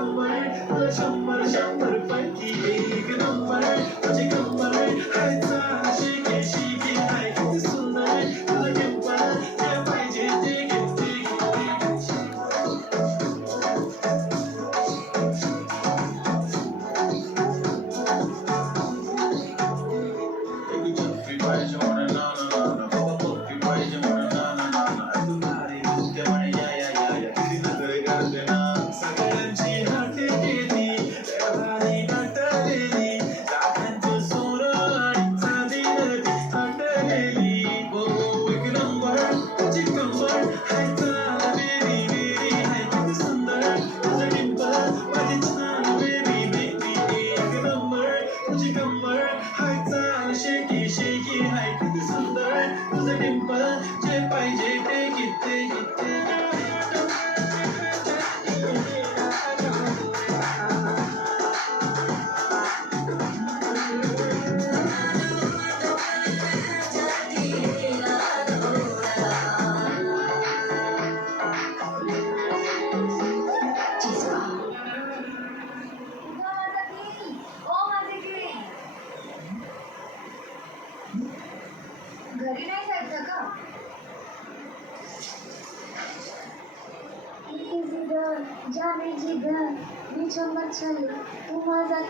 कमर तुला शंभर शंभर पैकी एक नंबर तुझी कमर हाय चाल शिके शिके हाय किती सुंदर तुझं डिंपल जे पाहिजे ते घे ते घे एक चप्पी पाहिजे म्हणून ना ना ना ना बाबा पप्पी पाहिजे म्हणून ना ना ना ना तू भारी दिसते म्हणे या किती नजर करते ना सगळ्यांची हाते केली लय भारी नटलेली लाखांचं सोनं आणि चांदी नदी हटलेली हो एक नंबर तुझी कंबर हाय चाल बेबी बेबी हाय किती सुंदर तुझं डिंपल माझी छान बेबी बेबी एक नंबर तुझी कंबर हाय चाल शेकी शेकी हाय किती सुंदर तुझं डिंपल जे पाहिजे ते घेते घेते घरी नाही जायचं का? जिगर जाने जिगर मी चमक चलो तू माझा